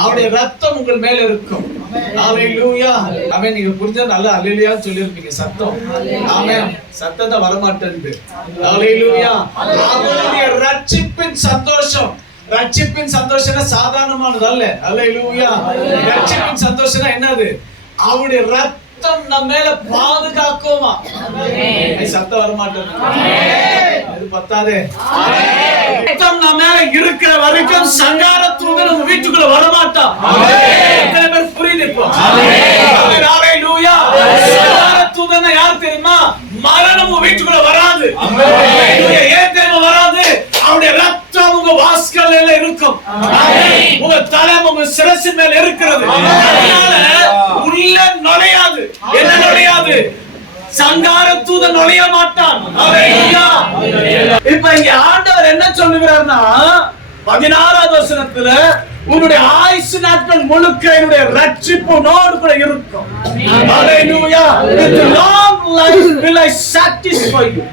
அவருடைய ரத்தம் உங்கள் மேல இருக்கும். ஹalleluya. ஆமென். நீங்க புரிஞ்சா நல்லா ஹalleluya சொல்லிருப்பீங்க. சத்தம் ஆமென். சத்தத்தை வர மாட்டேங்குது. ஹalleluya. அவருடைய ரட்சிப்பின் சந்தோஷம். ரட்சிப்பின் சந்தோஷம் சாதாரணமானது அல்ல. ஹalleluya. ரட்சிப்பின் சந்தோஷம் என்னது? அவருடைய ரத்தம் நம்ம மேல பாதுகாக்குமா. சத்தம் வர மாட்டேங்குது. அது பத்தாதே. ரத்தம் நம்ம மேல இருக்கிற வரைக்கும் சங்கார தூதன் நம்ம வீட்டுக்குள்ள வர மாட்டான். எத்தனை பேர் புரியுது இப்போ? ஹalleluya. சங்கார தூதன் யார் தெரியுமா? மரணம் வீட்டுக்குள்ள வராது. ஹalleluya. ஏன் தெரியுமா வராது? அவருடைய ரத்தம் உங்க வாஸ்கல்ல இருக்கும். உங்க தலை உங்க சிரசு மேல இருக்கிறது. அதனால உள்ள நுழையாது. என்ன நுழையாது? சங்கார தூதன் நுழைய மாட்டான். ஹalleluya. இப்ப இங்க ஆண்டவர் என்ன சொல்லுகிறார்னா 16வது வசனத்துல உன்னுடைய ஆயுசு நாட்கள் முழுக்க என்னுடைய ரட்சிப்பு உன்னோடு கூட இருக்கும். ஹalleluya. With long life will I satisfy you.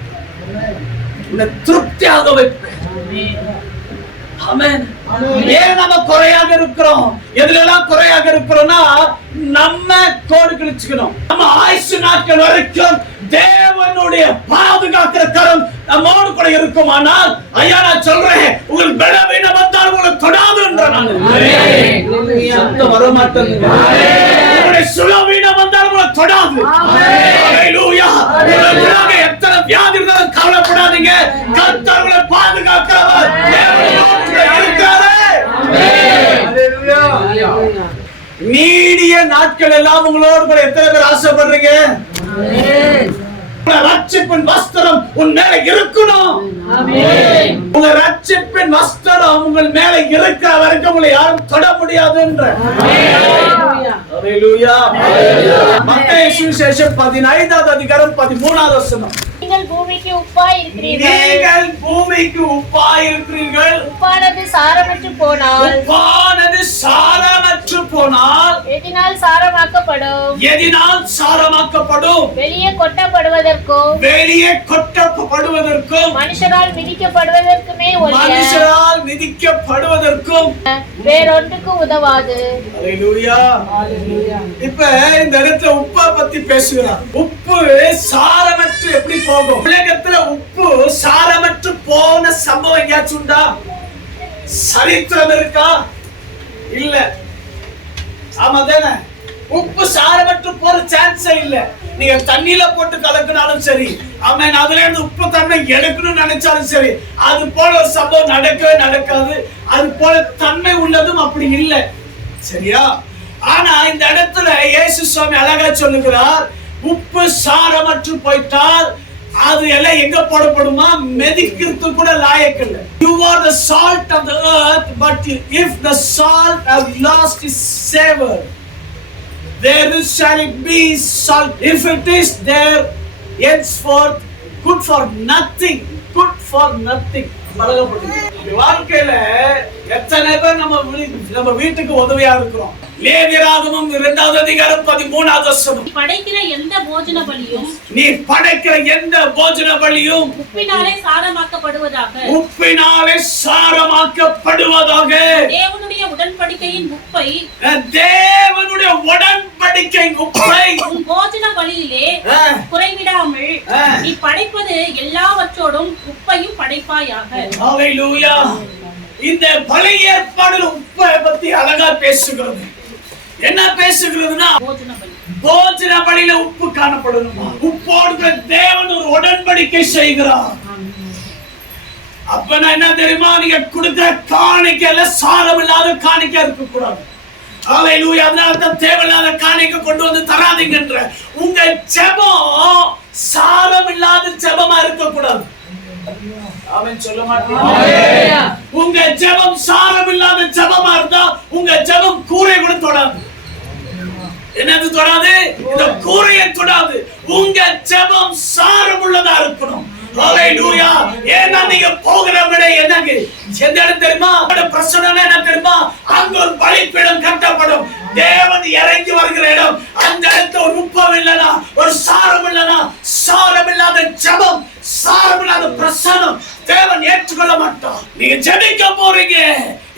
உன்னை திருப்தியாக வைப்பேன். ஆமென். ஏன் நம்ம குறையாக இருக்கிறோம்? எதுலெல்லாம் குறையாக இருக்கிறோம்னா நம்ம கோடு கிழிச்சுக்கணும். நம்ம ஆயுசு நாட்கள் வரைக்கும் தேவனுடைய பாதுகாக்கிற கரம் நம்மோடு கூட இருக்கும். ஆனால் ஐயா நான் சொல்றேன், உங்கள் பலவீனம் வந்தால் உங்களை தொடாதுன்ற நான் சத்தம் வர மாட்டேங்குது. உங்களுடைய சுகவீனம் வந்தால் உங்களை தொடாது. ஹalleluya. உங்களுக்கு எத்தனை வியாதி இருந்தாலும் கவலைப்படாதீங்க. கர்த்தர் உங்களை பாதுகாக்கிறவர். நீடிய நாட்கள் எல்லாம் உங்களோடு கூட எத்தனை பேர் ஆசைப்படுறீங்க? ரட்சிப்பின் வஸ்திரம் உன் மேல இருக்கணும். உங்க ரட்சிப்பின் வஸ்திரம் உங்கள் மேல இருக்கிற வரைக்கும் உங்களை யாரும் தொட முடியாதுன்ற. மத்தேயு சுவிசேஷம் 15வது அதிகாரம் 13வது வசனம். நீங்கள் பூமிக்கு உப்பாய் இருக்கிறீர்கள். நீங்கள் பூமிக்கு உப்பாய் இருக்கிறீர்கள். உப்பானது சாரமற்று போனால் எதினால் சாரமாக்கப்படும்? எதினால் சாரமாக்கப்படும்? வெளியே கொட்டப்படுவதற்கும் மனுஷரால் மிதிக்கப்படுவதற்குமே மனுஷரால் மிதிக்கப்படுவதற்கும் வேறொன்றுக்கு உதவாது. ஹalleluya. இப்ப இந்த இடத்துல உப்பை பத்தி பேசுகிறார். உப்பு சாரமற்று எப்படி போகும்? உலகத்துல உப்பு சாரமற்று போன சம்பவம் எங்கேயாச்சும் உண்டா? சரித்திரம் இருக்கா? இல்ல. ஆமா தானே? உப்பு சாரமற்று போற சான்ஸே இல்ல. நீங்க தண்ணியில போட்டு கலக்கினாலும் சரி, ஆமென், அதுல இருந்து உப்பு தன்மை எடுக்கணும்னு நினைச்சாலும் சரி, அது போல ஒரு சம்பவம் நடக்கவே நடக்காது. அது போல தன்மை உள்ளதும் அப்படி இல்லை. சரியா? ஆனா இந்த இடத்துல இயேசு சுவாமி அழகா சொல்லுகிறார், உப்பு சாரமற்று போயிட்டால் அது எல்லாம் எங்க போடப்படுமா? மெதிக்கிறது கூட லாயக்கு இல்லை. You are the salt of the earth, but if the salt have lost its savor, there shall it be salt. If it is there henceforth good for nothing. Good for nothing. வாழ்க்கையில எத்தனை பேர் நம்ம வீட்டுக்கு உதவியா இருக்கிறோம். லேவியராகமம் 2வது அதிகாரம் 13வது வசனம். படைக்கிற எந்த போஜன பலியும் நீ படைக்கிற எந்த போஜன பலியும் உப்பினாலே சாரமாக்கப்படுவதாக. உப்பினாலே சாரமாக்கப்படுவதாக. தேவனுடைய உடன்படிக்கையின் உப்பை உன் போஜன பலியிலே குறைவிடாமல் நீ படைப்பது எல்லாவற்றோடும் உப்பையும் படைப்பாயாக. ஹalleluya. இந்த பழைய ஏற்பாடு உப்பை பத்தி அழகா பேசுகிறது. என்ன பேசுகிறதுனா போஜன பலியில உப்பு காணப்படணுமா? உப்போடு தேவன் ஒரு உடன்படிக்கை செய்கிறார். அப்ப நான் என்ன தெரியுமா? நீங்க கொடுக்கிற காணிக்கையில சாரம் இல்லாத காணிக்கை இருக்க கூடாது. ஹalleluya. அதனால தான் தேவையில்லாத காணிக்கை கொண்டு வந்து தராதீங்கன்ற. உங்க ஜெபம் சாரம் இல்லாத ஜெபமா இருக்க கூடாது. ஆமென் சொல்ல மாட்டீங்க? உங்க ஜெபம் சாரம் இல்லாத ஜெபமா இருந்தா உங்க ஜெபம் கூரை கூட தொடாது. என்னது தொடாது? இந்த கூரையை தொடாது. உங்க ஜெபம் சாரம் உள்ளதா இருக்கணும். ஹalleluya. ஏன்னா நீங்க போகிற விட என்னங்க எந்த இடம் தெரியுமா? பிரச்சனை என்ன தெரியுமா? அங்க ஒரு பலிபீடம் கட்டப்படும். தேவன் இறங்கி வருகிற இடம். அந்த இடத்துல ஒரு உப்பம் இல்லனா, ஒரு சாரம் இல்லனா, சாரம் இல்லாத ஜெபம், சாரம் இல்லாத பிரசன்னம் தேவன் ஏற்றுக்கொள்ள மாட்டார். நீங்க ஜெபிக்க போறீங்க,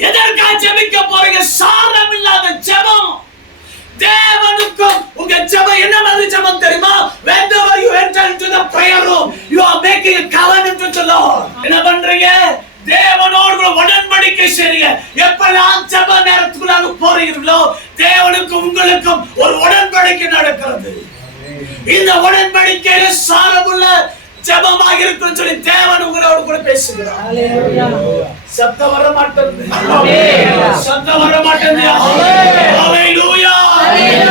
எதற்காக ஜெபிக்க போறீங்க? சாரம் you are making a covenant with the Lord. என்ன பண்றீங்க? தேவனோடு கூட உடன்படிக்கை செய்றீங்க. எப்பெல்லாம் ஜெப நேரத்துக்குள்ளாக போறீங்களோ தேவனுக்கும் உங்களுக்கும் ஒரு உடன்படிக்கை நடக்கிறது. இந்த உடன்படிக்கையில சாரமுள்ள ஜெபமாக இருக்குன்னு சொல்லி தேவன் உங்களோடு கூட பேசுகிறார். சத்தம் வர மாட்டேங்குது. சத்தம் வர மாட்டேங்குது. ஹalleluya.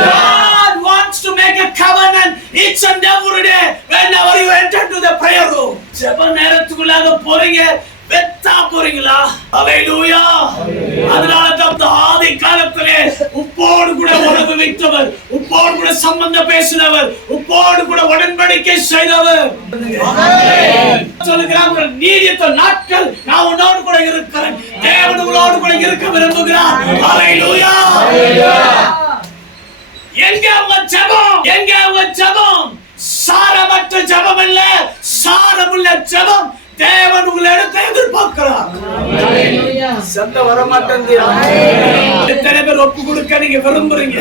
God wants to make a covenant each and every day whenever you enter to the prayer room. ஜெப நேரத்துக்குள்ளாக போறீங்க, வெத்தா போறீங்களா? ஹalleluya. அதனால தான் ஆதி காலத்திலே உப்போடு கூட உறவு வைத்தவர், உப்போடு கூட சம்பந்தம் பேசினவர், உப்போடு கூட உடன்படிக்கை செய்தவர். சொல்லுகிறாங்க, நீடித்த நாட்கள் நான் உன்னோடு கூட இருக்கிறேன். தேவன் உங்களோடு கூட இருக்க விரும்புகிறார். ஹalleluya. எங்க உங்க ஜெபம்? எங்க உங்க ஜெபம்? சாரமற்ற ஜெபம் இல்ல, சாரமுள்ள ஜெபம் தேவன் உங்களை எடுத்து எதிர்பார்க்கிறார். சத்தம் வர மாட்டேங்குது. எத்தனை பேர் ஒப்பு கொடுக்க நீங்க விரும்புறீங்க?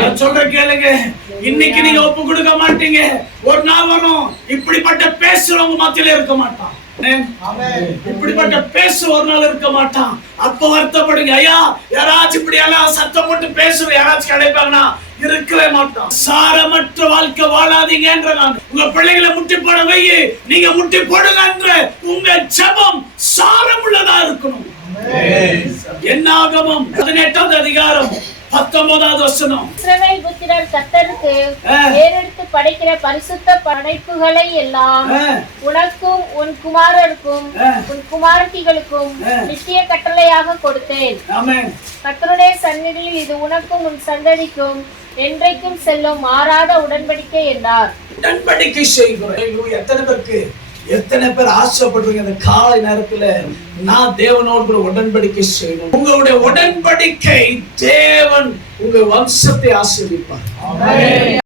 நான் சொல்ற கேளுங்க. இன்னைக்கு நீங்க ஒப்பு கொடுக்க மாட்டீங்க, ஒரு நாள் வரும் இப்படிப்பட்ட பேசுறவங்க மத்தியில இருக்க மாட்டான். இப்படிப்பட்ட பேச ஒரு நாள் இருக்க மாட்டான். அப்ப வருத்தப்படுங்க, ஐயா யாராச்சும் இப்படி எல்லாம் சத்தம் போட்டு பேசுற யாராச்சும் கிடைப்பாங்கன்னா இருக்கவே மாட்டான். சாரமற்ற வாழ்க்கை வாழாதீங்க. நான் உங்க பிள்ளைகளை முட்டி போட வை, நீங்க முட்டி போடுங்க. உங்க ஜெபம் சாரமுள்ளதா இருக்கணும். என்னாகமம் 18வது அதிகாரம் 19வது வசனம். இஸ்ரவேல் புத்திரர் கர்த்தருக்கு ஏறெடுத்து படைக்கிற பரிசுத்த படைப்புகளை எல்லாம் உனக்கும் உன் குமாரருக்கும் உன் குமாரத்திகளுக்கும் நித்திய கட்டளையாக கொடுத்தேன். கர்த்தருடைய சந்நிதியில் இது உனக்கும் உன் சந்ததிக்கும் என்றைக்கும் செல்லும் மாறாத உடன்படிக்கை என்றார். உடன்படிக்கை செய்கிறோம். எத்தனை பேர் ஆசைப்படுறீங்க இந்த காலை நேரத்துல நான் தேவனோடு கூட உடன்படிக்கை செய்யணும்? உங்களுடைய உடன்படிக்கை தேவன் உங்க வம்சத்தை ஆசீர்வதிப்பார்.